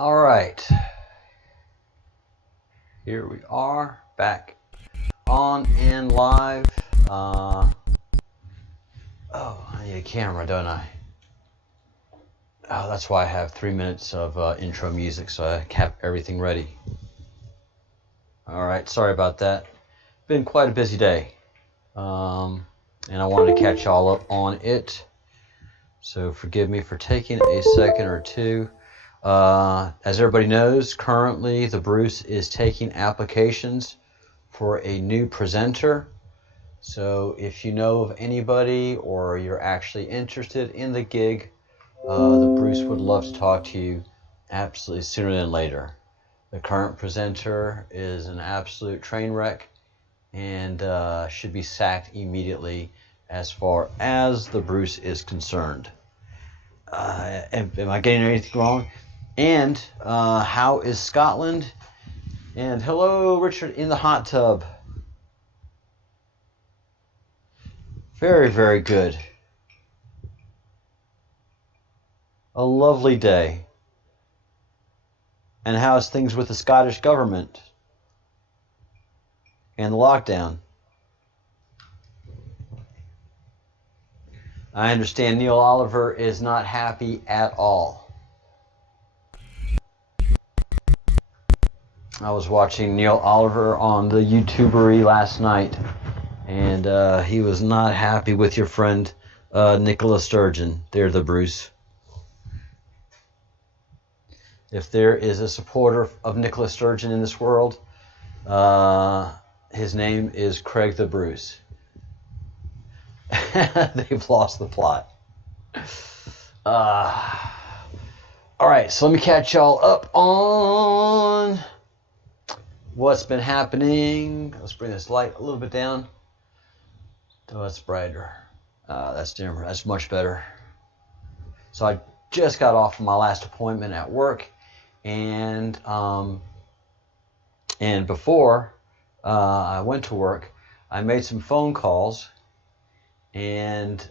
All right, here we are back on and live. Oh, I need a camera, don't I? Oh, that's why I have 3 minutes of intro music, so I have everything ready. All right, sorry about that. Been quite a busy day, and I wanted to catch y'all up on it. So forgive me for taking a second or two. As everybody knows, currently the Bruce is taking applications for a new presenter. So if you know of anybody or you're actually interested in the gig, the Bruce would love to talk to you absolutely sooner than later. The current presenter is an absolute train wreck and should be sacked immediately as far as the Bruce is concerned. Am I getting anything wrong? And how is Scotland? And hello, Richard in the hot tub. Very, very good. A lovely day. And how's things with the Scottish government and the lockdown? I understand Neil Oliver is not happy at all. I was watching Neil Oliver on the YouTubery last night, and he was not happy with your friend Nicola Sturgeon. There, the Bruce. If there is a supporter of Nicola Sturgeon in this world, his name is Craig the Bruce. They've lost the plot. All right, so let me catch y'all up on what's been happening. Let's bring this light a little bit down. Oh, that's brighter. That's dimmer. That's much better. So I just got off from my last appointment at work, and before I went to work, I made some phone calls, and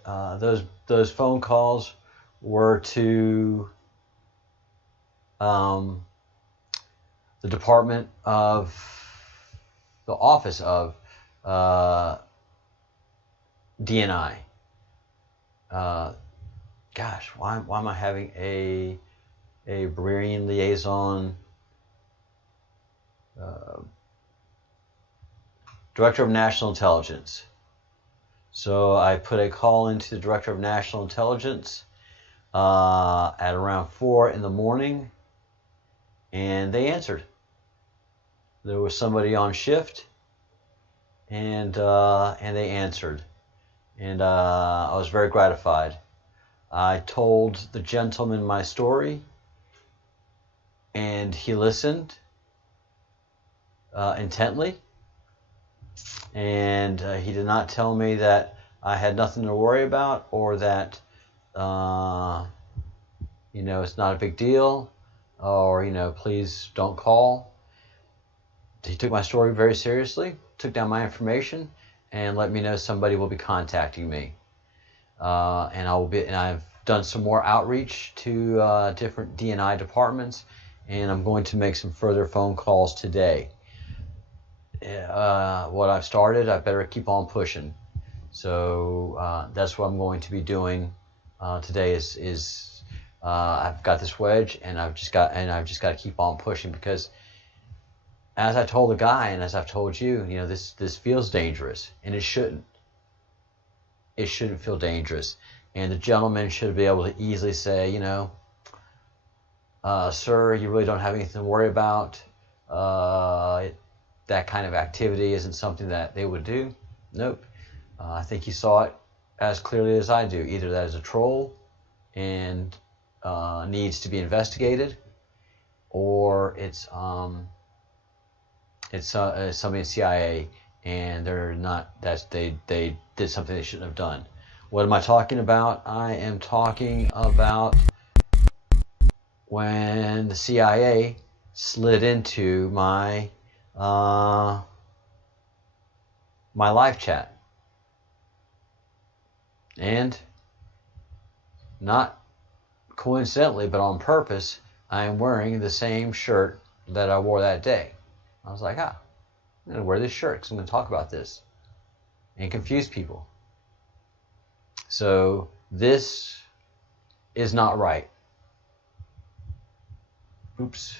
those phone calls were to the Department of the Office of DNI. Gosh, why am I having a Berean liaison? Director of National Intelligence. So I put a call into the Director of National Intelligence at around 4 in the morning, and they answered. There was somebody on shift, and they answered, and I was very gratified. I told the gentleman my story, and he listened intently, and he did not tell me that I had nothing to worry about, or that it's not a big deal, or please don't call. He took my story very seriously, took down my information, and let me know somebody will be contacting me. And I've done some more outreach to different DNI departments, and I'm going to make some further phone calls today. What I've started, I better keep on pushing. So that's what I'm going to be doing today. Is I've got this wedge, and I've just got to keep on pushing, because as I told the guy, and as I've told you, this feels dangerous, and it shouldn't. It shouldn't feel dangerous, and the gentleman should be able to easily say, sir, you really don't have anything to worry about. That kind of activity isn't something that they would do. Nope. I think he saw it as clearly as I do. Either that is a troll and needs to be investigated, or it's somebody in CIA, and they're not. They did something they shouldn't have done. What am I talking about? I am talking about when the CIA slid into my live chat, and not coincidentally, but on purpose, I am wearing the same shirt that I wore that day. I was like, I'm going to wear this shirt because I'm going to talk about this and confuse people. So this is not right. Oops.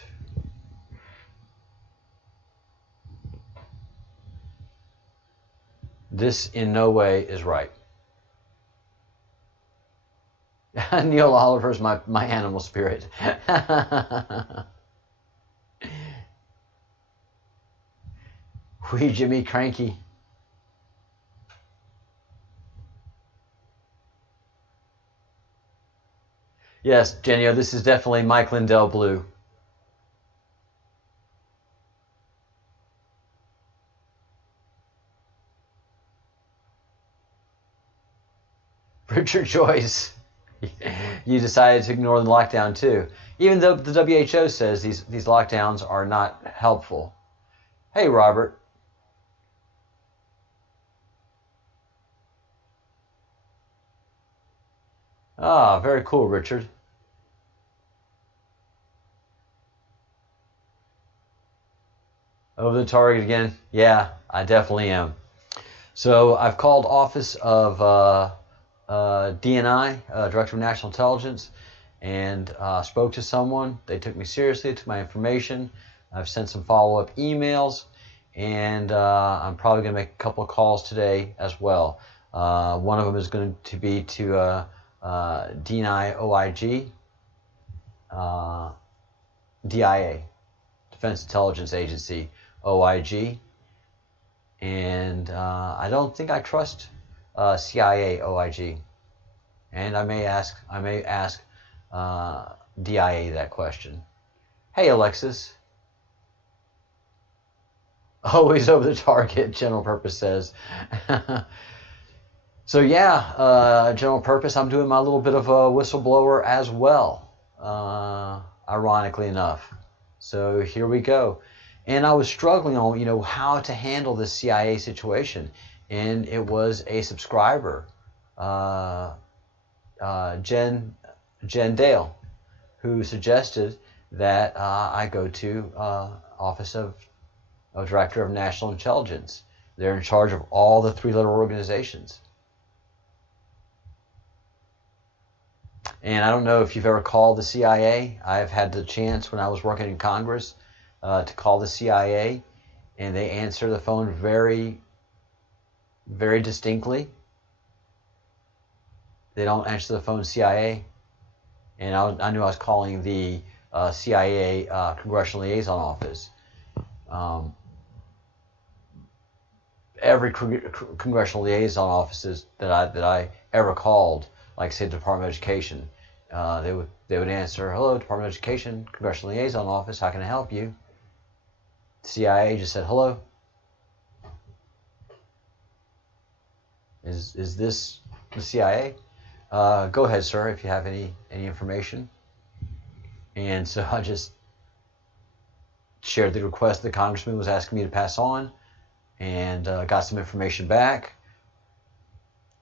This in no way is right. Neil Oliver's my animal spirit. Wee Jimmy Cranky. Yes, Genio, this is definitely Mike Lindell Blue. Richard Joyce. You decided to ignore the lockdown too. Even though the WHO says these lockdowns are not helpful. Hey, Robert. Ah, very cool, Richard. Over the target again? Yeah, I definitely am. So I've called Office of DNI, Director of National Intelligence, and spoke to someone. They took me seriously, took my information. I've sent some follow-up emails, and I'm probably going to make a couple of calls today as well. One of them is going to be to DNI OIG, DIA, Defense Intelligence Agency, OIG, and I don't think I trust CIA OIG, and I may ask DIA that question. Hey, Alexis. Always over the target, General Purpose says. So yeah, General Purpose, I'm doing my little bit of a whistleblower as well, ironically enough. So here we go. And I was struggling on, how to handle this CIA situation. And it was a subscriber, Jen Dale, who suggested that I go to Office of Director of National Intelligence. They're in charge of all the three-letter organizations. And I don't know if you've ever called the CIA. I've had the chance when I was working in Congress to call the CIA, and they answer the phone very, very distinctly. They don't answer the phone CIA. And I knew I was calling the CIA Congressional Liaison Office. Every Congressional Liaison offices that I ever called, like say Department of Education, they would answer, "Hello, Department of Education, Congressional Liaison Office. How can I help you?" CIA just said, "Hello. Is this the CIA? Go ahead, sir, if you have any information." And so I just shared the request the congressman was asking me to pass on, and got some information back.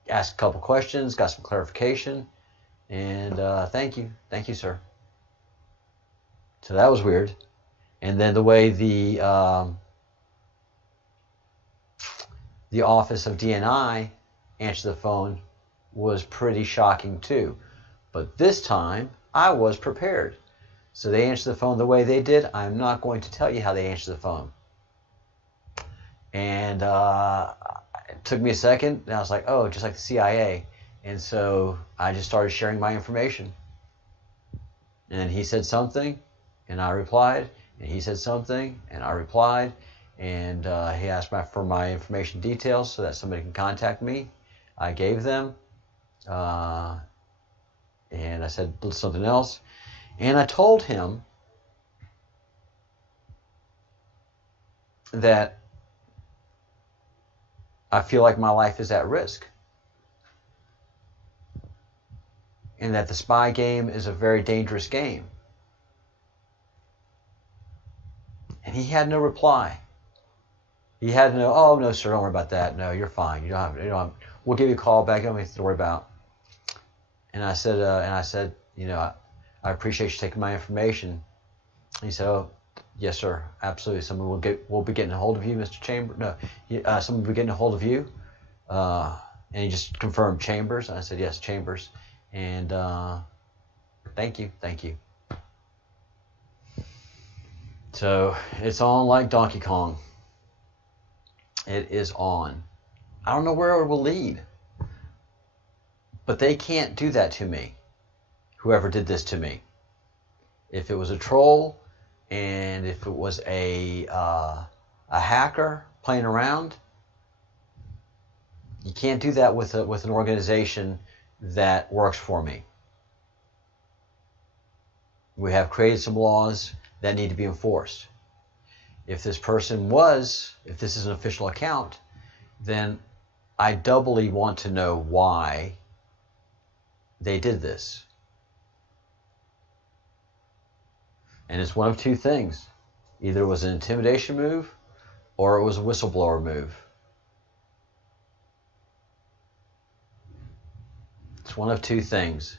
Asked a couple questions, got some clarification, and thank you, sir. So that was weird. And then the way the Office of DNI answered the phone was pretty shocking too. But this time I was prepared. So they answered the phone the way they did. I'm not going to tell you how they answered the phone. And it took me a second, and I was like, oh, just like the CIA. And so I just started sharing my information. And he said something, and I replied. And he said something, and I replied. And he asked for my information details so that somebody can contact me. I gave them. And I said something else. And I told him that I feel like my life is at risk. And that the spy game is a very dangerous game. And he had no reply. He had no, "Oh, no, sir, don't worry about that. No, you're fine. You don't have, we'll give you a call back. You don't have anything to worry about." And I said, I I appreciate you taking my information. He said, oh, yes, sir, absolutely. Someone will be getting a hold of you, Mr. Chambers. No, someone will be getting a hold of you. And he just confirmed Chambers. I said, yes, Chambers. And thank you. So it's on like Donkey Kong. It is on. I don't know where it will lead. But they can't do that to me. Whoever did this to me. If it was a troll, and if it was a hacker playing around, you can't do that with an organization that works for me. We have created some laws that need to be enforced. If this is an official account, then I doubly want to know why they did this. And it's one of two things. Either it was an intimidation move or it was a whistleblower move. It's one of two things.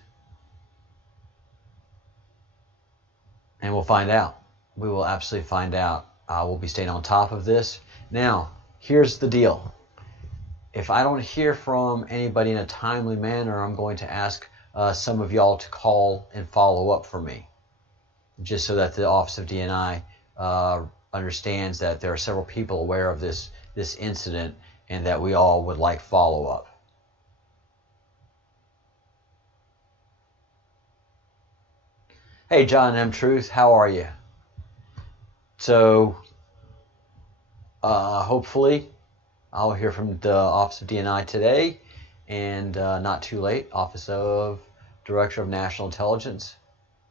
And we'll find out. We will absolutely find out. We'll be staying on top of this. Now, here's the deal. If I don't hear from anybody in a timely manner, I'm going to ask some of y'all to call and follow up for me. Just so that the Office of DNI understands that there are several people aware of this incident and that we all would like follow-up. Hey, John M. Truth, how are you? So, hopefully, I'll hear from the Office of DNI today, and not too late, Office of Director of National Intelligence,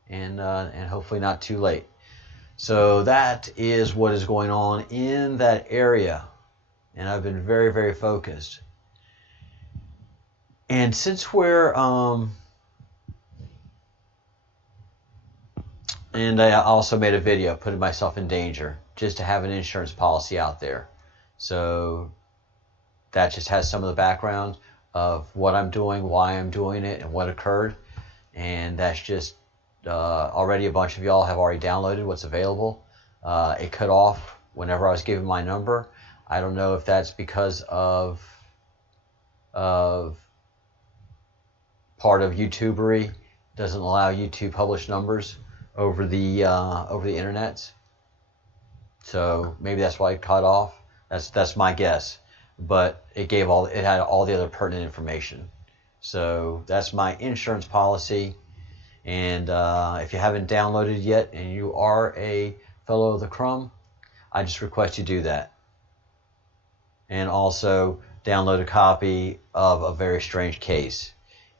and hopefully not too late. So that is what is going on in that area, and I've been very, very focused. And since we're and I also made a video putting myself in danger just to have an insurance policy out there. So that just has some of the background of what I'm doing, why I'm doing it, and what occurred. And that's just already a bunch of y'all have already downloaded what's available. It cut off whenever I was given my number. I don't know if that's because of part of YouTubery doesn't allow you to publish numbers over the internet. So maybe that's why it cut off. That's my guess. But it had all the other pertinent information. So that's my insurance policy. And if you haven't downloaded yet and you are a fellow of the crumb, I just request you do that. And also download a copy of A Very Strange Case.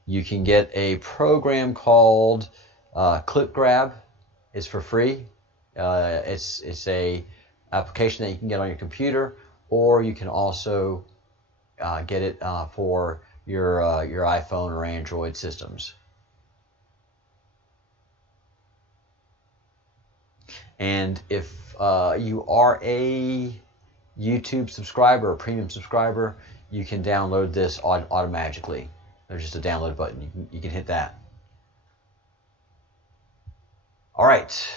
You can get a program called Clip Grab. It's for free. It's a application that you can get on your computer, or you can also get it for your iPhone or Android systems. And if you are a YouTube subscriber, a premium subscriber, you can download this automatically. There's just a download button. You can hit that. All right.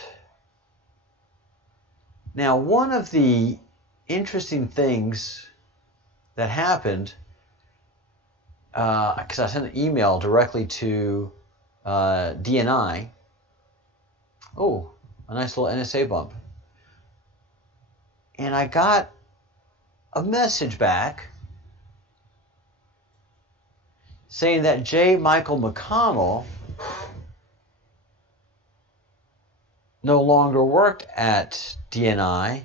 Now, one of the interesting things that happened, because I sent an email directly to DNI. Oh, a nice little NSA bump. And I got a message back saying that J. Michael McConnell no longer worked at DNI,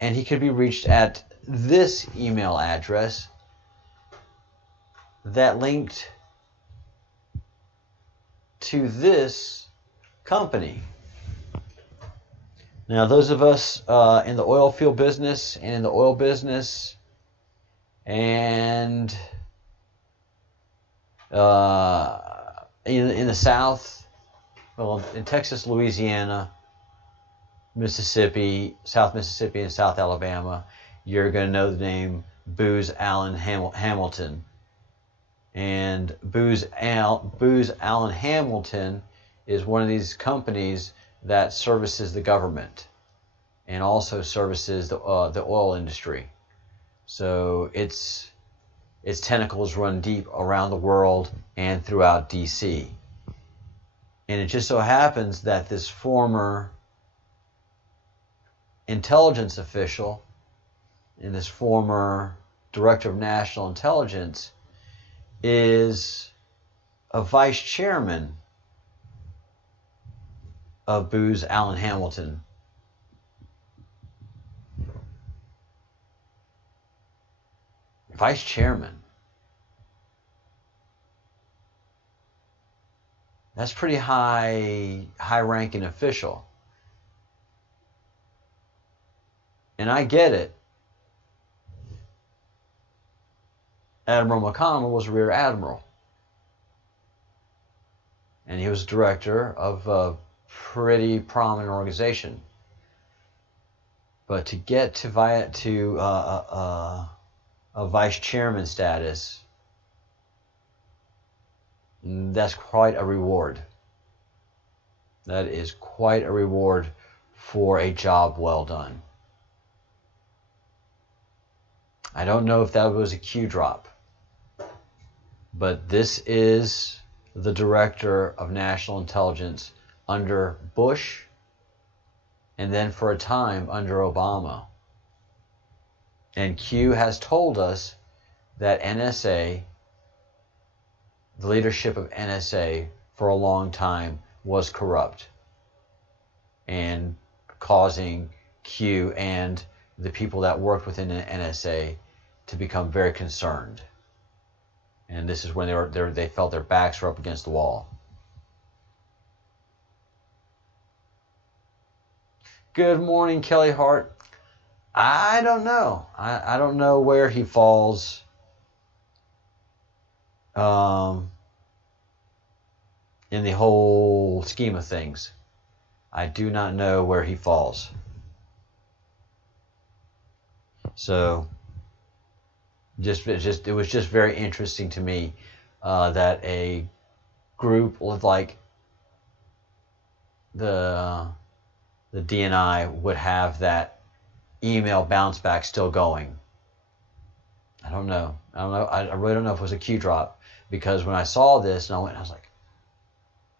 and he could be reached at this email address that linked to this company. Now, those of us in the oil field business and in the oil business and in the South, well, in Texas, Louisiana, Mississippi, South Mississippi, and South Alabama, you're going to know the name Booz Allen Hamilton. And Booz Allen Hamilton is one of these companies that services the government and also services the oil industry. So its tentacles run deep around the world and throughout DC. And it just so happens that this former intelligence official and this former director of national intelligence is a vice chairman of Booz Allen Hamilton. Vice chairman. That's pretty high-ranking official. And I get it. Admiral McConnell was a rear admiral. And he was director of a pretty prominent organization. But to get to a vice chairman status, that's quite a reward. That is quite a reward for a job well done. I don't know if that was a Q drop, but this is the director of national intelligence under Bush and then for a time under Obama. And Q has told us that NSA, the leadership of NSA for a long time was corrupt and causing Q and the people that worked within the NSA to become very concerned. And this is when they felt their backs were up against the wall. Good morning, Kelly Hart. I don't know. I don't know where he falls in the whole scheme of things. I do not know where he falls. So it was just very interesting to me that a group like the DNI would have that email bounce back still going. I don't know. I really don't know if it was a Q drop, because when I saw this and I was like,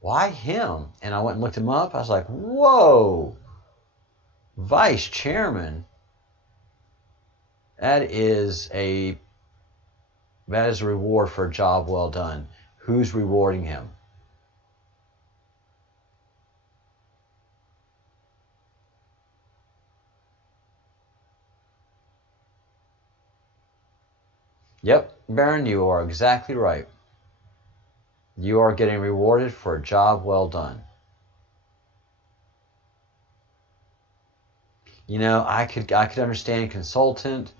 why him? And I went and looked him up. I was like, whoa, vice chairman. That is a reward for a job well done. Who's rewarding him? Yep, Baron, you are exactly right. You are getting rewarded for a job well done. You know, I could understand consultant,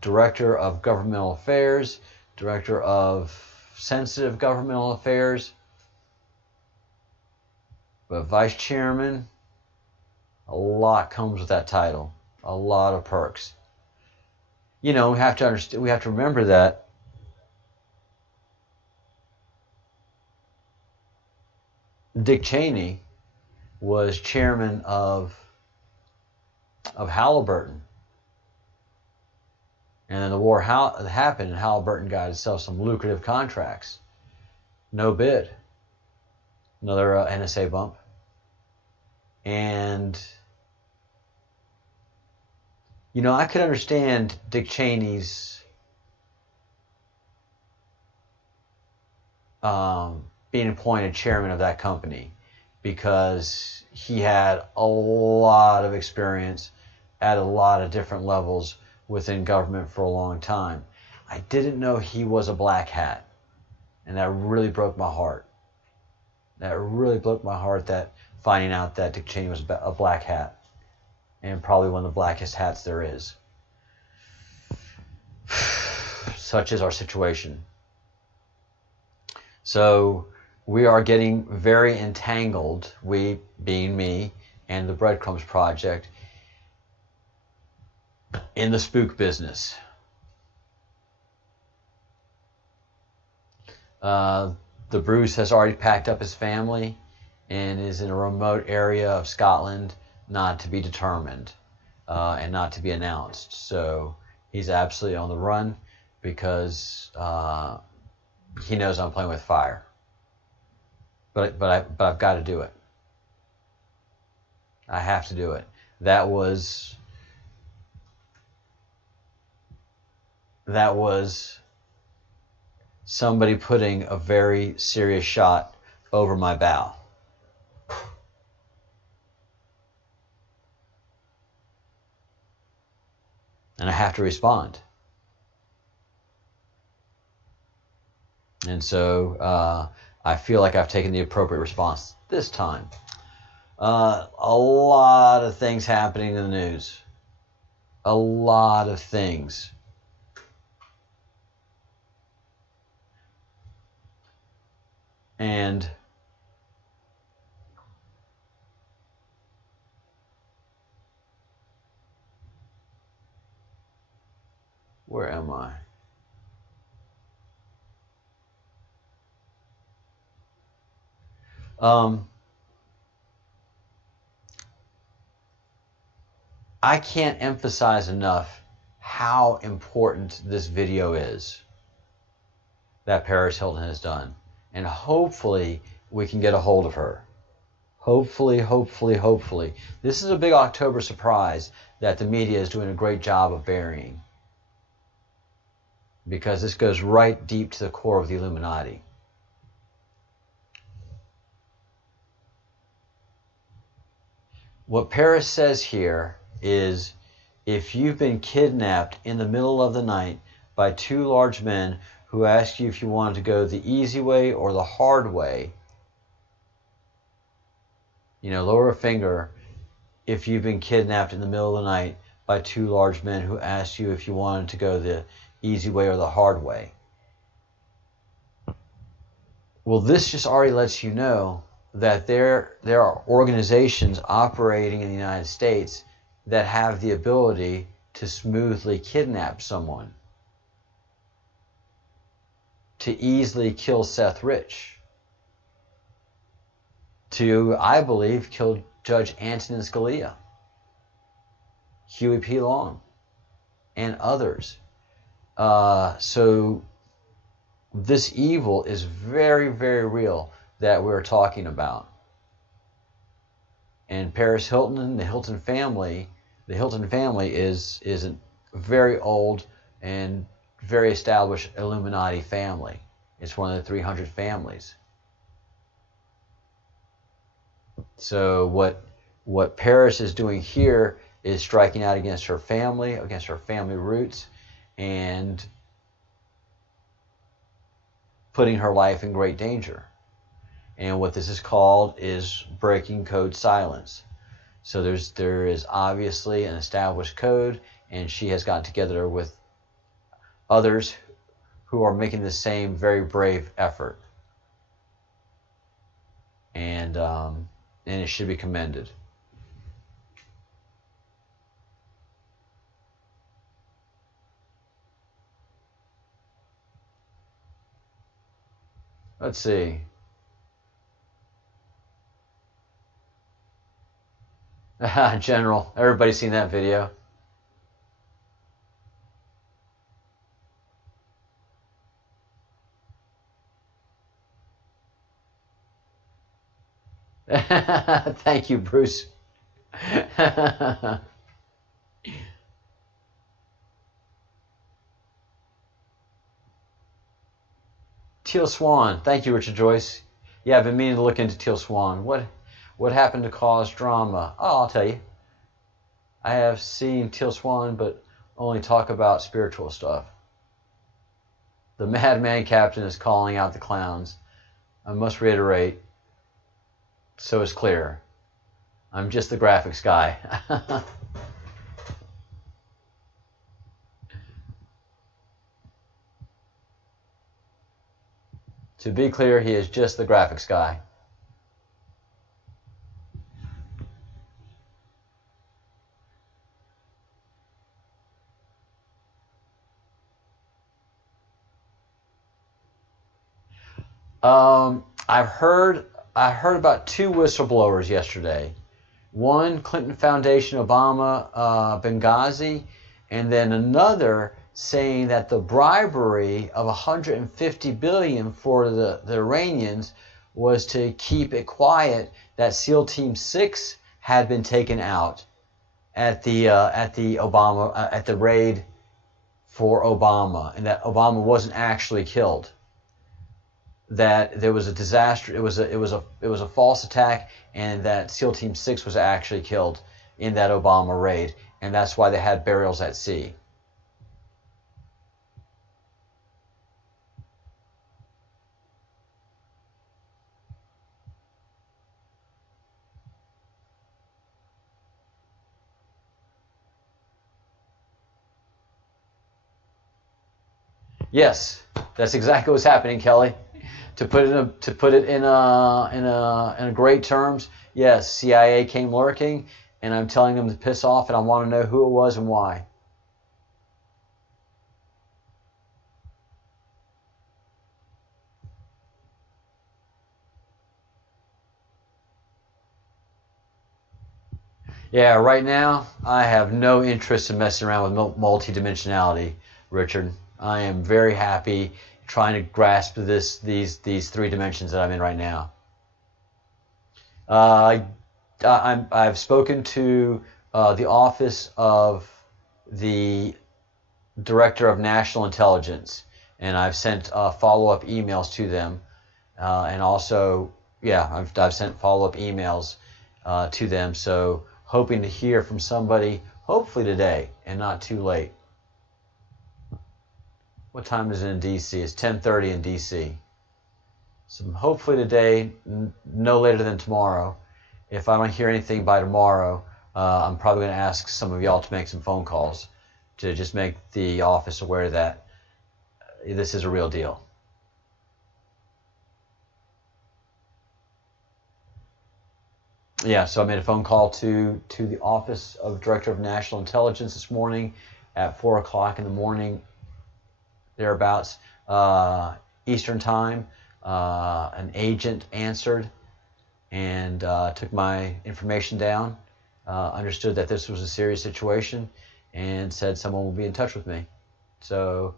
director of governmental affairs, director of sensitive governmental affairs, but vice chairman, a lot comes with that title, a lot of perks. You know, we have to remember that Dick Cheney was chairman of Halliburton. And then the war happened, and Halliburton got itself some lucrative contracts. No bid. Another NSA bump. And, you know, I could understand Dick Cheney's being appointed chairman of that company, because he had a lot of experience at a lot of different levels within government for a long time. I didn't know he was a black hat, and that really broke my heart. That really broke my heart, that finding out that Dick Cheney was a black hat, and probably one of the blackest hats there is. Such is our situation. So we are getting very entangled, we being me and the Breadcrumbs Project, in the spook business. The Bruce has already packed up his family and is in a remote area of Scotland, not to be determined and not to be announced. So he's absolutely on the run because he knows I'm playing with fire. But I've got to do it. I have to do it. That was somebody putting a very serious shot over my bow. And I have to respond. And so I feel like I've taken the appropriate response this time. A lot of things happening in the news. A lot of things. And where am I? I can't emphasize enough how important this video is that Paris Hilton has done. And hopefully we can get a hold of her. Hopefully. This is a big October surprise that the media is doing a great job of burying. Because this goes right deep to the core of the Illuminati. What Paris says here is, if you've been kidnapped in the middle of the night by two large men who ask you if you wanted to go the easy way or the hard way, lower a finger if you've been kidnapped in the middle of the night by two large men who ask you if you wanted to go the easy way or the hard way. Well, this just already lets you know that there are organizations operating in the United States that have the ability to smoothly kidnap someone, to easily kill Seth Rich, to, I believe, kill Judge Antonin Scalia, Huey P. Long, and others. So this evil is very, very real that we're talking about. And Paris Hilton and the Hilton family is a very old and very established Illuminati family. It's one of the 300 families. So what Paris is doing here is striking out against her family roots, and putting her life in great danger. And what this is called is breaking code silence. So there is obviously an established code, and she has gotten together with others who are making the same very brave effort. And it should be commended. Let's see. General, everybody's seen that video. Thank you, Bruce. Teal Swan. Thank you, Richard Joyce. Yeah, I've been meaning to look into Teal Swan. What happened to cause drama? Oh, I'll tell you. I have seen Teal Swan, but only talk about spiritual stuff. The madman captain is calling out the clowns. I must reiterate, so it's clear, I'm just the graphics guy. To be clear, he is just the graphics guy. I heard about two whistleblowers yesterday. One, Clinton Foundation, Obama, Benghazi, and then another saying that the bribery of $150 billion for the Iranians was to keep it quiet that SEAL Team 6 had been taken out at the raid for Obama, and that Obama wasn't actually killed. That there was a disaster. It was a false attack, and that SEAL Team 6 was actually killed in that Obama raid, and that's why they had burials at sea. Yes, that's exactly what's happening, Kelly. To put it in a great terms, yes, CIA came lurking, and I'm telling them to piss off, and I want to know who it was and why. Yeah, right now I have no interest in messing around with multidimensionality, Richard. I am very happy trying to grasp these three dimensions that I'm in right now. I've spoken to the Office of the Director of National Intelligence, and I've sent follow-up emails to them, and also, yeah, I've sent follow-up emails to them. So hoping to hear from somebody, hopefully today, and not too late. What time is it in D.C.? It's 10:30 in D.C. So hopefully today, no later than tomorrow. If I don't hear anything by tomorrow, I'm probably going to ask some of y'all to make some phone calls to just make the office aware that this is a real deal. Yeah, so I made a phone call to the Office of Director of National Intelligence this morning at 4 o'clock in the morning, thereabouts, Eastern Time. An agent answered and took my information down, understood that this was a serious situation, and said someone will be in touch with me. So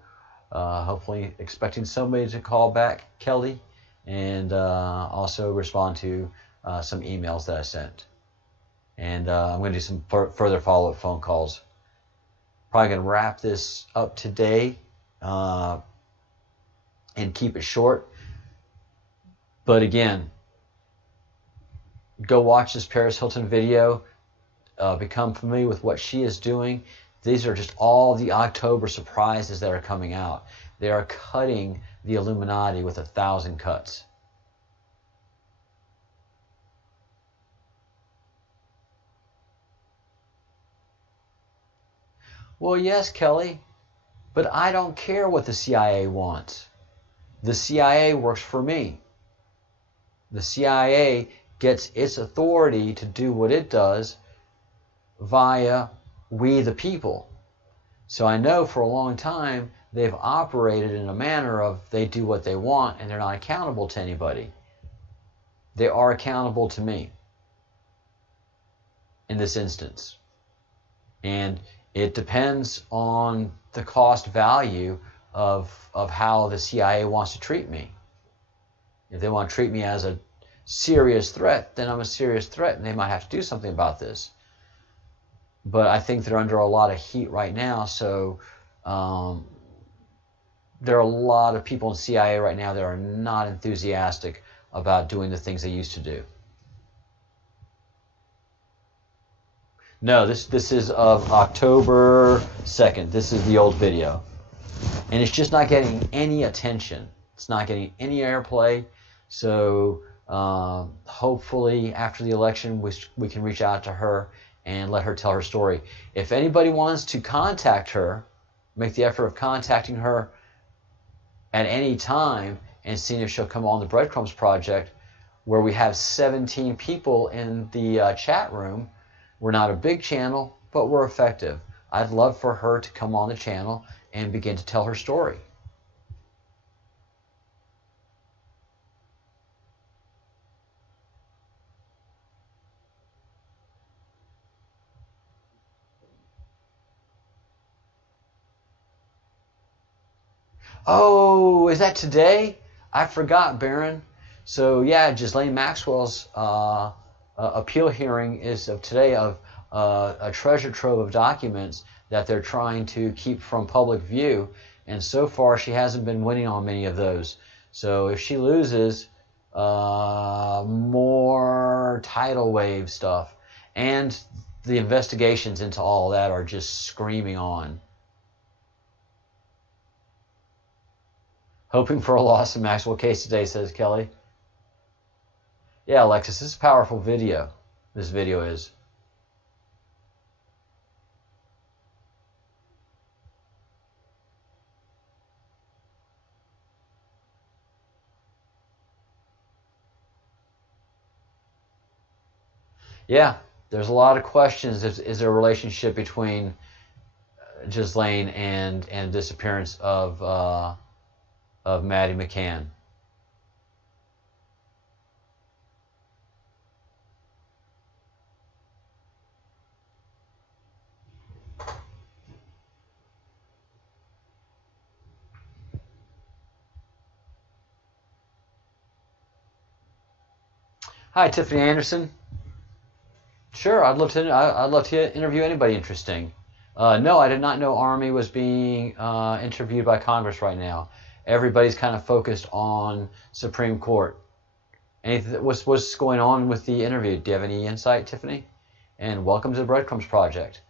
hopefully expecting somebody to call back Kelly and also respond to some emails that I sent. And I'm going to do some further follow-up phone calls. Probably going to wrap this up today and keep it short. But again, go watch this Paris Hilton video. Become familiar with what she is doing. These are just all the October surprises that are coming out. They are cutting the Illuminati with 1,000 cuts. Well, yes, Kelly, but I don't care what the CIA wants. The CIA works for me. The CIA gets its authority to do what it does via we the people. So I know for a long time they've operated in a manner of they do what they want and they're not accountable to anybody. They are accountable to me in this instance. And it depends on the cost value of how the CIA wants to treat me. If they want to treat me as a serious threat, then I'm a serious threat, and they might have to do something about this. But I think they're under a lot of heat right now, so there are a lot of people in CIA right now that are not enthusiastic about doing the things they used to do. No, this is of October 2nd. This is the old video. And it's just not getting any attention. It's not getting any airplay. So hopefully after the election we can reach out to her and let her tell her story. If anybody wants to contact her, make the effort of contacting her at any time and seeing if she'll come on the Breadcrumbs Project, where we have 17 people in the chat room. We're not a big channel, but we're effective. I'd love for her to come on the channel and begin to tell her story. Oh, is that today? I forgot, Baron. So yeah, Ghislaine Maxwell's appeal hearing is of today of a treasure trove of documents that they're trying to keep from public view, and so far she hasn't been winning on many of those. So if she loses, more tidal wave stuff, and the investigations into all that are just screaming on. Hoping for a loss in Maxwell case today, says Kelly. Yeah, Alexis, this is a powerful video. This video is. Yeah, there's a lot of questions. Is there a relationship between Ghislaine and disappearance of Maddie McCann? Hi, Tiffany Anderson. Sure, I'd love to interview anybody interesting. No, I did not know Army was being interviewed by Congress right now. Everybody's kind of focused on Supreme Court. What's going on with the interview? Do you have any insight, Tiffany? And welcome to the Breadcrumbs Project.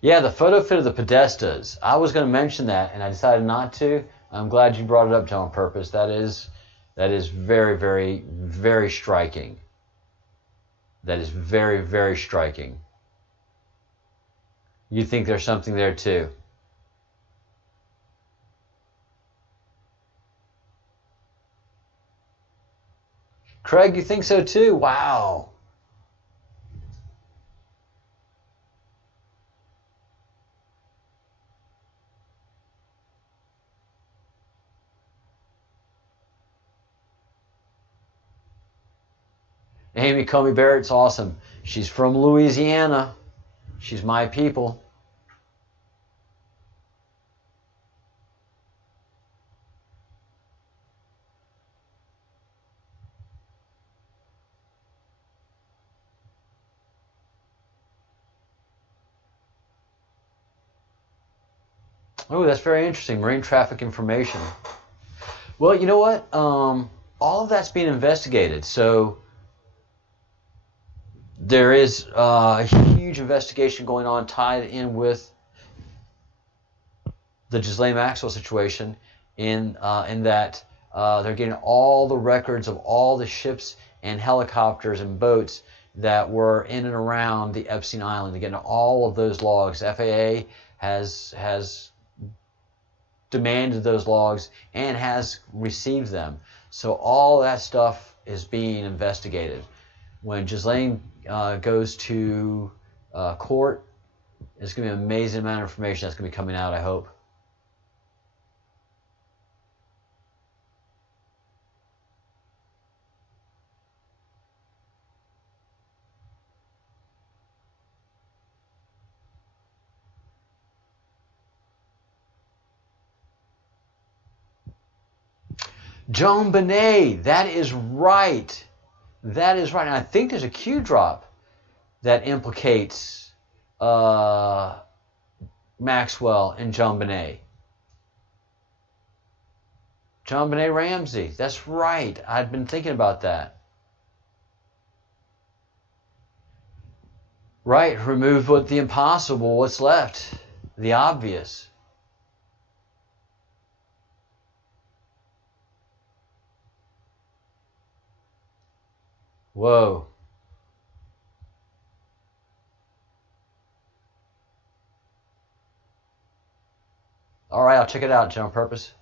Yeah, the photo fit of the Podestas. I was going to mention that, and I decided not to. I'm glad you brought it up, John, on purpose. That is very, very, very striking. That is very, very striking. You think there's something there too? Craig, you think so too? Wow. Amy Comey Barrett's awesome. She's from Louisiana. She's my people. Oh, that's very interesting. Marine traffic information. Well, you know what? All of that's being investigated. So there is a huge investigation going on tied in with the Ghislaine Maxwell situation in that they're getting all the records of all the ships and helicopters and boats that were in and around the Epstein Island. They're getting all of those logs. FAA has demanded those logs and has received them. So all that stuff is being investigated. When Ghislaine goes to court, it's going to be an amazing amount of information that's going to be coming out, I hope. Joan Benet, that is right. That is right. And I think there's a Q drop that implicates Maxwell and Joan Benet. John Benet Ramsey. That's right. I'd been thinking about that. Right. Remove what the impossible, what's left? The obvious. Whoa. All right, I'll check it out, John Purpose.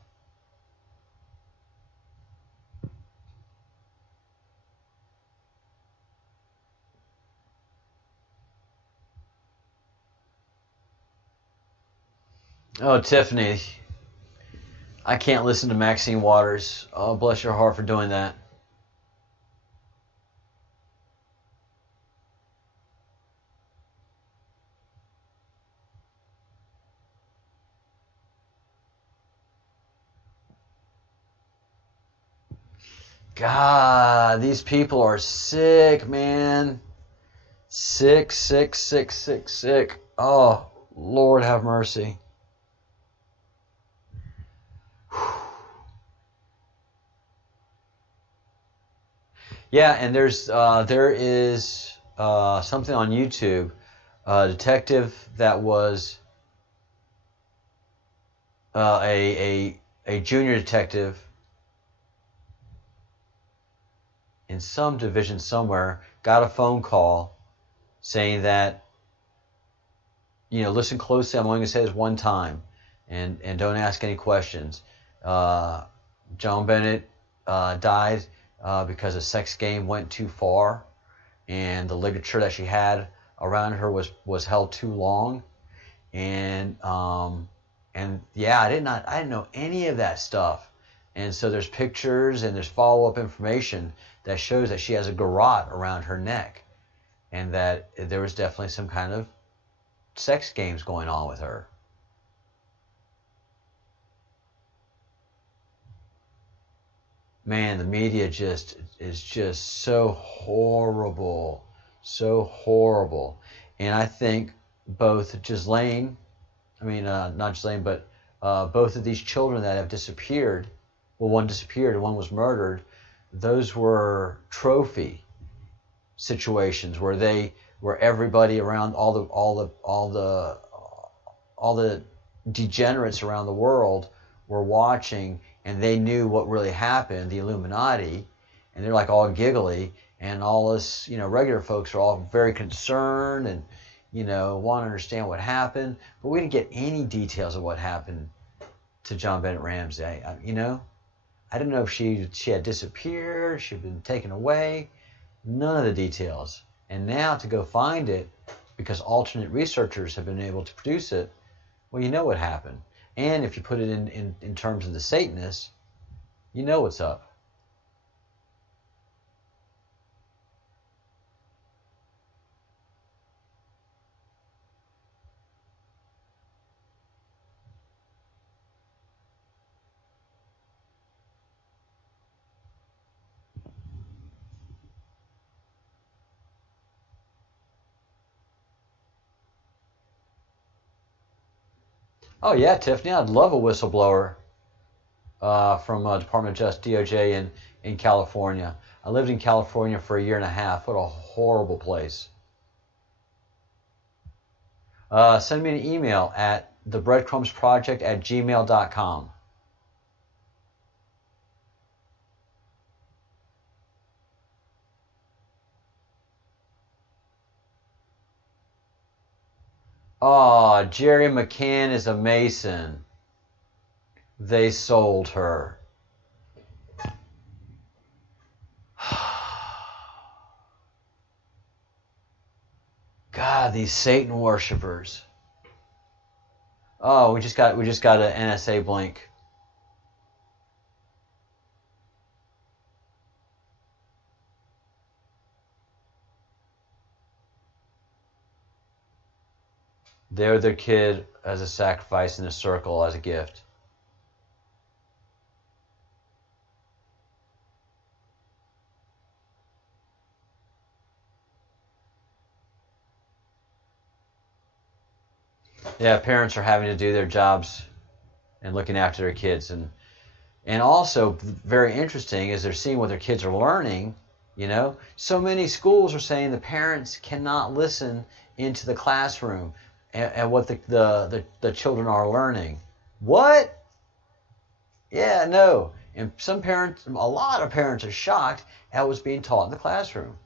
Oh, Tiffany, I can't listen to Maxine Waters. Oh, bless your heart for doing that. God, these people are sick, man. Sick, sick, sick, sick, sick. Oh, Lord have mercy. Yeah, and there is something on YouTube. A detective that was a junior detective in some division somewhere got a phone call saying that, listen closely. I'm only going to say this one time, and don't ask any questions. John Bennett died because a sex game went too far, and the ligature that she had around her was held too long, and yeah, I didn't know any of that stuff, and so there's pictures and there's follow-up information that shows that she has a garrote around her neck, and that there was definitely some kind of sex games going on with her. Man, the media is just so horrible, so horrible. And I think both Ghislaine, not Ghislaine, but both of these children that have disappeared, well, one disappeared and one was murdered, those were trophy situations where everybody around all the degenerates around the world were watching, and they knew what really happened, the Illuminati, and they're like all giggly, and all us, regular folks are all very concerned and, want to understand what happened, but we didn't get any details of what happened to John Bennett Ramsey. I didn't know if she had disappeared, she'd been taken away, none of the details. And now to go find it, because alternate researchers have been able to produce it, well, you know what happened. And if you put it in terms of the Satanists, you know what's up. Oh yeah, Tiffany, I'd love a whistleblower from Department of Justice, DOJ in California. I lived in California for a year and a half. What a horrible place. Send me an email at thebreadcrumbsproject@gmail.com. Oh, Jerry McCann is a Mason. They sold her. God, these Satan worshipers. Oh, we just got an NSA blink. They're their kid as a sacrifice in a circle as a gift. Yeah, parents are having to do their jobs and looking after their kids, and also very interesting is they're seeing what their kids are learning. So many schools are saying the parents cannot listen into the classroom and what the children are learning. What? Yeah, no. And a lot of parents are shocked at what's being taught in the classroom.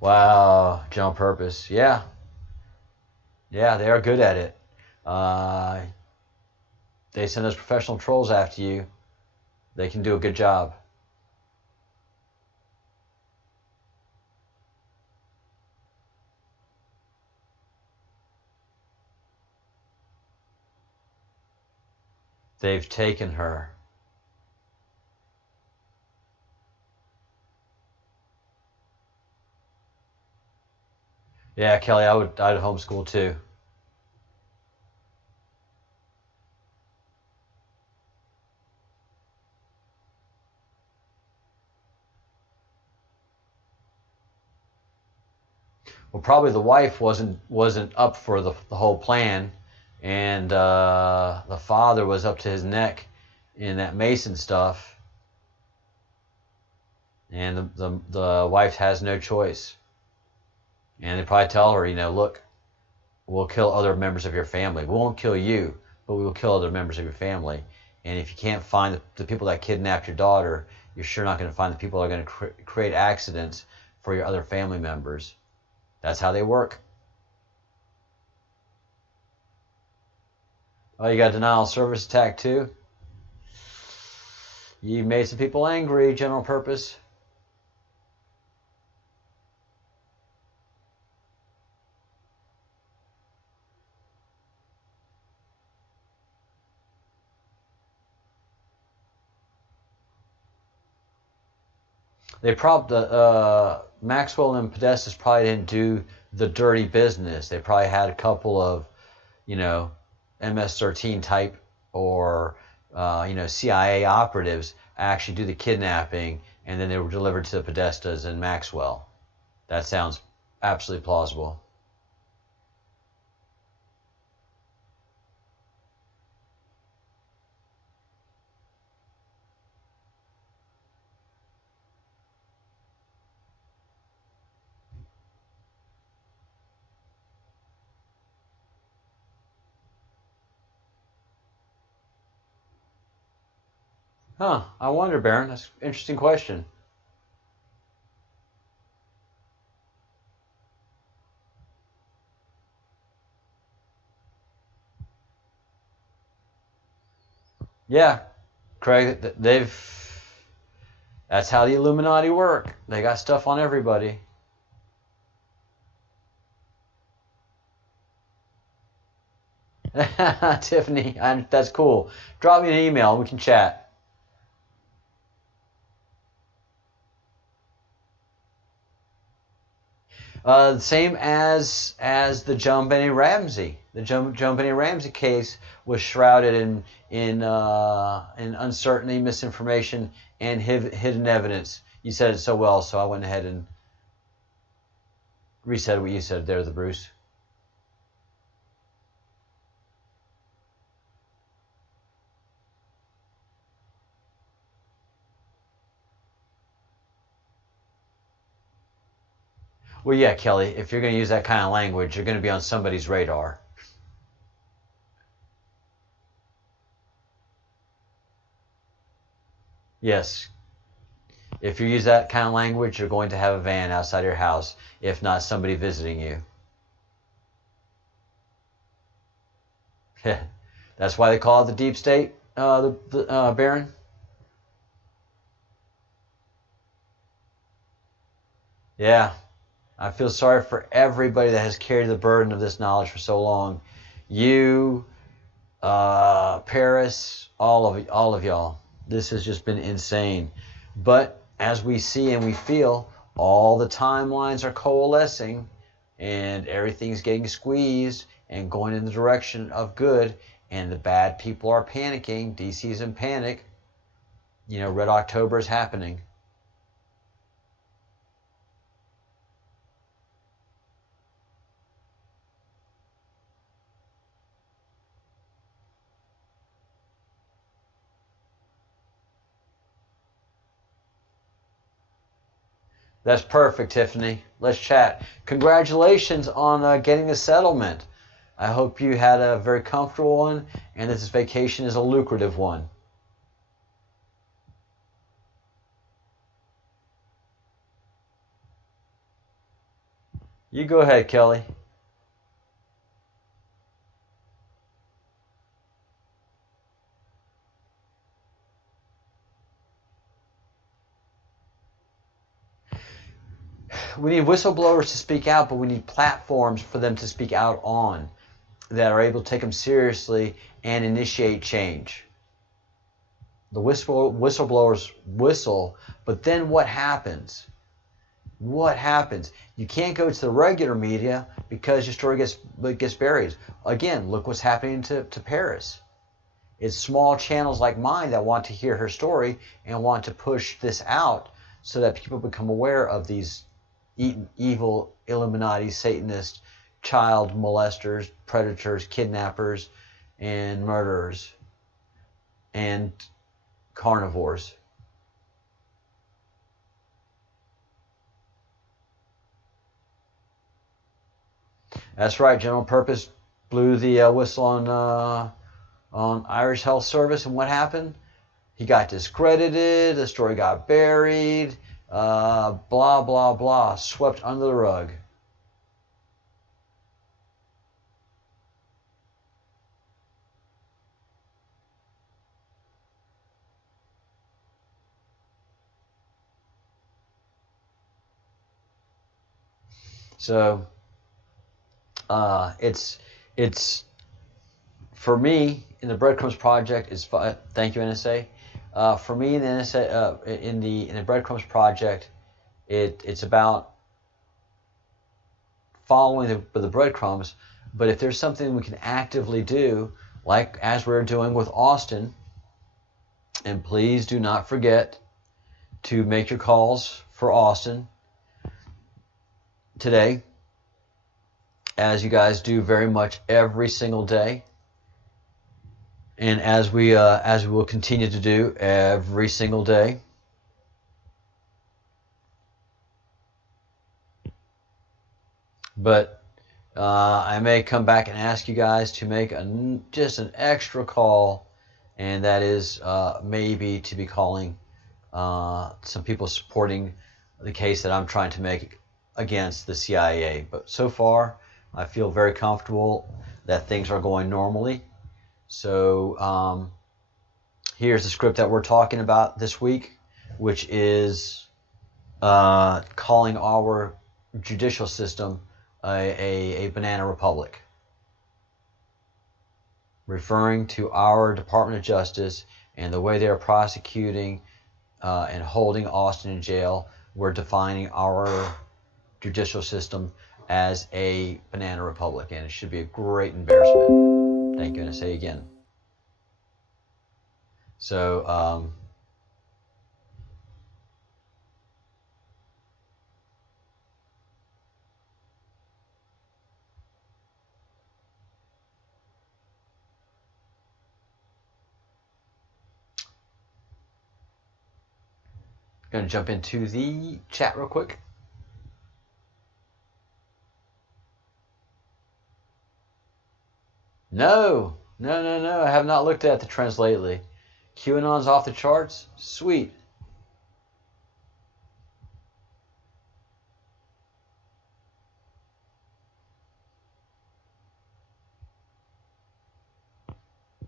Wow, John Purpose. Yeah. Yeah, they are good at it. They send those professional trolls after you. They can do a good job. They've taken her. Yeah, Kelly, I'd homeschool too. Well, probably the wife wasn't up for the whole plan, and the father was up to his neck in that Mason stuff, and the wife has no choice. And they probably tell her, look, we'll kill other members of your family. We won't kill you, but we will kill other members of your family. And if you can't find the people that kidnapped your daughter, you're sure not going to find the people that are going to create accidents for your other family members. That's how they work. Oh, you got denial of service attack too? You made some people angry, General Purpose. They Maxwell and Podestas probably didn't do the dirty business. They probably had a couple of, MS-13 type or, CIA operatives actually do the kidnapping, and then they were delivered to the Podestas and Maxwell. That sounds absolutely plausible. Huh, I wonder, Baron. That's an interesting question. Yeah, Craig, that's how the Illuminati work. They got stuff on everybody. Tiffany, that's cool. Drop me an email. We can chat. Same as the Joan Benny Ramsey. The Joan Benny Ramsey case was shrouded in uncertainty, misinformation, and hidden evidence. You said it so well, so I went ahead and resaid what you said there, the Bruce. Well, yeah, Kelly, if you're going to use that kind of language, you're going to be on somebody's radar. Yes. If you use that kind of language, you're going to have a van outside your house, if not somebody visiting you. That's why they call it the deep state, Baron. Yeah. I feel sorry for everybody that has carried the burden of this knowledge for so long. You, Paris, all of y'all. This has just been insane. But as we see and we feel, all the timelines are coalescing and everything's getting squeezed and going in the direction of good, and the bad people are panicking. DC's in panic. Red October is happening. That's perfect, Tiffany. Let's chat. Congratulations on getting a settlement. I hope you had a very comfortable one and that this vacation is a lucrative one. You go ahead, Kelly. whistleblowers to speak out, but we need platforms for them to speak out on that are able to take them seriously and initiate change. The whistleblowers whistle, but then what happens? What happens? You can't go to the regular media because your story gets buried. Again, look what's happening to Paris. It's small channels like mine that want to hear her story and want to push this out so that people become aware of these evil Illuminati, Satanist, child molesters, predators, kidnappers, and murderers, and carnivores. That's right. General Purpose blew the whistle on Irish Health Service, and what happened? He got discredited. The story got buried. Blah blah blah. Swept under the rug. So it's for me in the Breadcrumbs Project is thank you NSA. For me in the NSA in the Breadcrumbs Project, it's about following the breadcrumbs. But if there's something we can actively do, like as we're doing with Austin, and please do not forget to make your calls for Austin today, as you guys do very much every single day, and as we will continue to do every single day. But I may come back and ask you guys to make just an extra call, and that is maybe to be calling some people supporting the case that I'm trying to make against the CIA. But so far, I feel very comfortable that things are going normally. So here's the script that we're talking about this week, which is calling our judicial system a banana republic, referring to our Department of Justice and the way they are prosecuting and holding Austin in jail. We're defining our judicial system as a banana republic, and it should be a great embarrassment. Thank you, and I say again. So going to jump into the chat real quick. No, I have not looked at the trends lately. QAnon's off the charts? Sweet.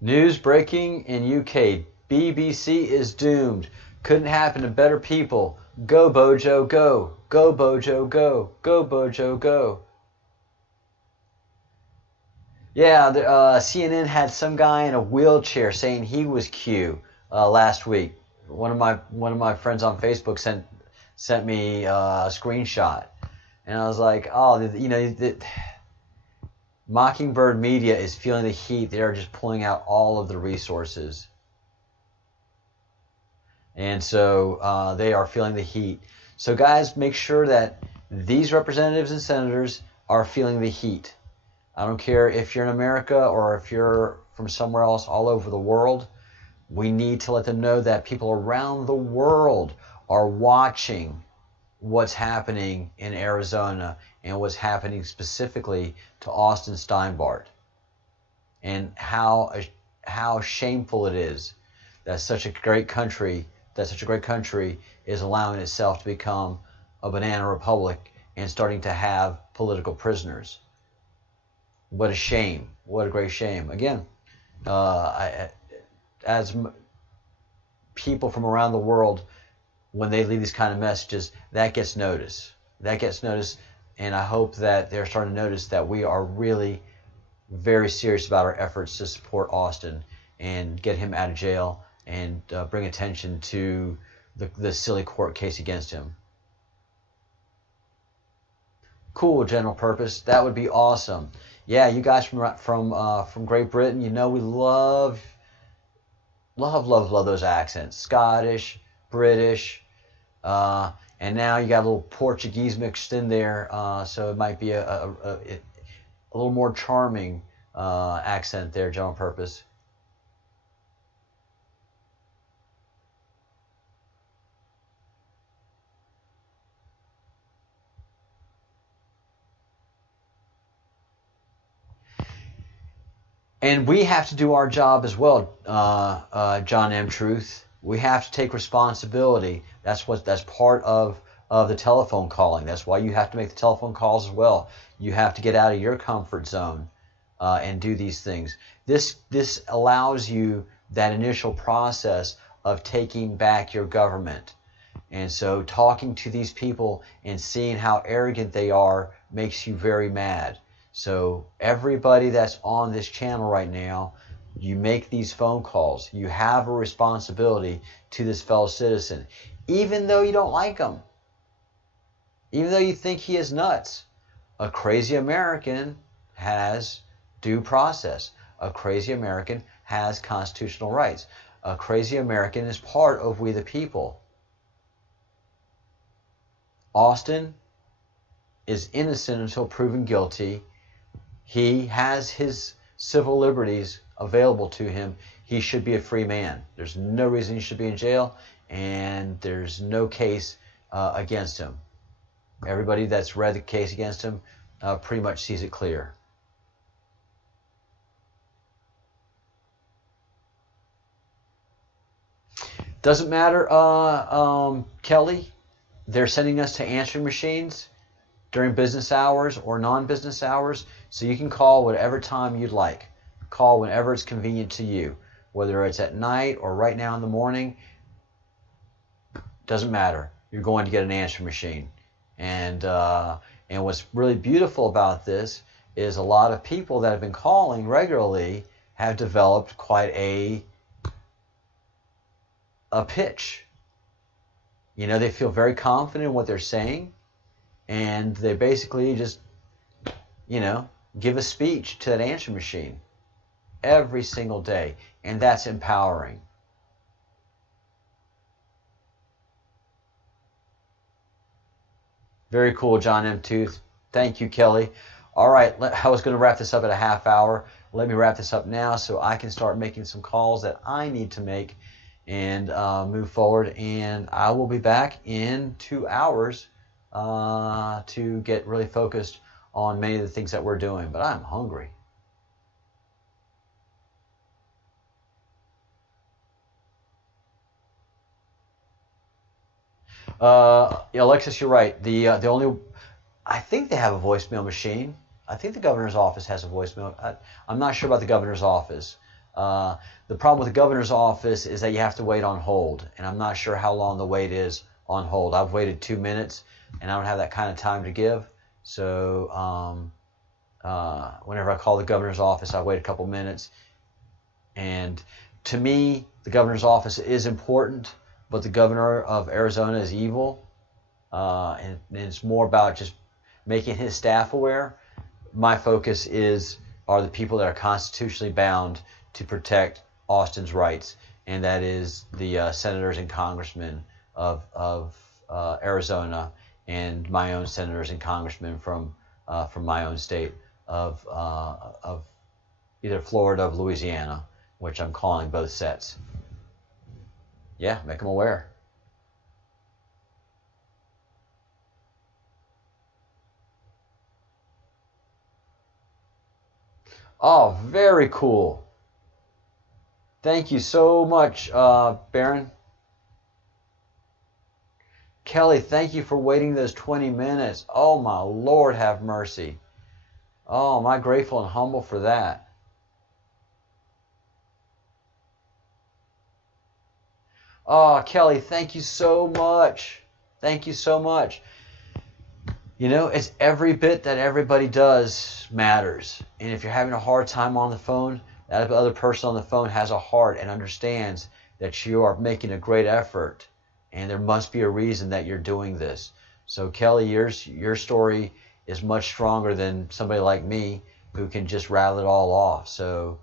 News breaking in UK. BBC is doomed. Couldn't happen to better people. Go Bojo, go. Go Bojo, go. Go Bojo, go. Yeah, CNN had some guy in a wheelchair saying he was Q last week. One of my friends on Facebook sent me a screenshot, and I was like, oh, Mockingbird Media is feeling the heat. They are just pulling out all of the resources, and so they are feeling the heat. So guys, make sure that these representatives and senators are feeling the heat. I don't care if you're in America or if you're from somewhere else all over the world. We need to let them know that people around the world are watching what's happening in Arizona and what's happening specifically to Austin Steinbart, and how shameful it is that such a great country is allowing itself to become a banana republic and starting to have political prisoners. What a shame. What a great shame. Again, as people from around the world, when they leave these kind of messages, that gets noticed. that gets noticed, and I hope that they're starting to notice that we are really very serious about our efforts to support Austin and get him out of jail and bring attention to the silly court case against him. Cool, General Purpose. That would be awesome. Yeah, you guys from Great Britain, you know we love those accents. Scottish, British, and now you got a little Portuguese mixed in there, so it might be a little more charming accent there, General Purpose. And we have to do our job as well, John M. Truth. We have to take responsibility. That's part of the telephone calling. That's why you have to make the telephone calls as well. You have to get out of your comfort zone and do these things. This allows you that initial process of taking back your government. And so talking to these people and seeing how arrogant they are makes you very mad. So everybody that's on this channel right now, you make these phone calls. You have a responsibility to this fellow citizen, even though you don't like him, even though you think he is nuts. A crazy American has due process. A crazy American has constitutional rights. A crazy American is part of we the people. Austin is innocent until proven guilty. He has his civil liberties available to him. He should be a free man. There's no reason he should be in jail, and there's no case against him. Everybody that's read the case against him pretty much sees it clear. Doesn't matter, Kelly. They're sending us to answering machines during business hours or non-business hours, so you can call whatever time you'd like. Call whenever it's convenient to you, whether it's at night or right now in the morning. Doesn't matter. You're going to get an answering machine. And what's really beautiful about this is a lot of people that have been calling regularly have developed quite a pitch. You know, they feel very confident in what they're saying, and they basically just, you know, give a speech to that answering machine every single day, and that's empowering. Very cool, John M. Tooth. Thank you, Kelly. All right, I was going to wrap this up at a half hour. Let me wrap this up now so I can start making some calls that I need to make and move forward. And I will be back in 2 hours to get really focused on many of the things that we're doing. But I'm hungry. Yeah, Alexis, you're right. The only, I think they have a voicemail machine. I think the governor's office has a voicemail. I'm not sure about the governor's office. The problem with the governor's office is that you have to wait on hold, and I'm not sure how long the wait is on hold. I've waited 2 minutes, and I don't have that kind of time to give. So whenever I call the governor's office, I wait a couple minutes. And to me, the governor's office is important, but the governor of Arizona is evil, and it's more about just making his staff aware. My focus are the people that are constitutionally bound to protect Austin's rights, and that is the senators and congressmen of Arizona, and my own senators and congressmen from my own state of either Florida or Louisiana, which I'm calling both sets. Yeah, make them aware. Oh, very cool. Thank you so much, Baron. Kelly, thank you for waiting those 20 minutes. Oh, my Lord, have mercy. Oh, am I grateful and humble for that. Oh, Kelly, thank you so much. Thank you so much. You know, it's every bit that everybody does matters. And if you're having a hard time on the phone, that other person on the phone has a heart and understands that you are making a great effort. And there must be a reason that you're doing this. So Kelly, your story is much stronger than somebody like me who can just rattle it all off. So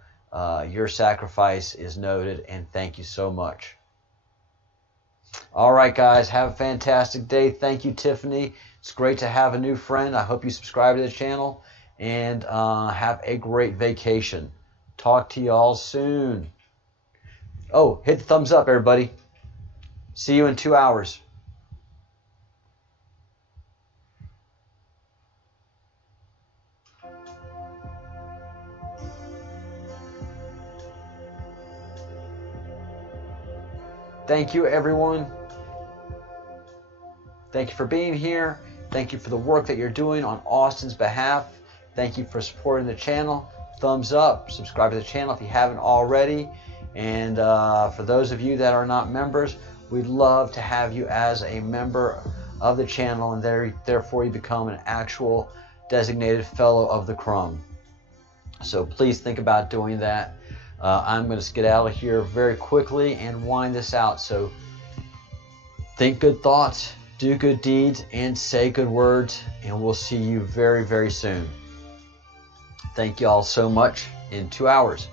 your sacrifice is noted, and thank you so much. All right, guys, have a fantastic day. Thank you, Tiffany. It's great to have a new friend. I hope you subscribe to the channel, and have a great vacation. Talk to y'all soon. Oh, hit the thumbs up, everybody. See you in 2 hours. Thank you, everyone. Thank you for being here. Thank you for the work that you're doing on Austin's behalf. Thank you for supporting the channel. Thumbs up. Subscribe to the channel if you haven't already. And for those of you that are not members, we'd love to have you as a member of the channel, and therefore you become an actual designated fellow of the crumb. So please think about doing that. I'm going to get out of here very quickly and wind this out. So think good thoughts, do good deeds, and say good words, and we'll see you very, very soon. Thank you all so much in 2 hours.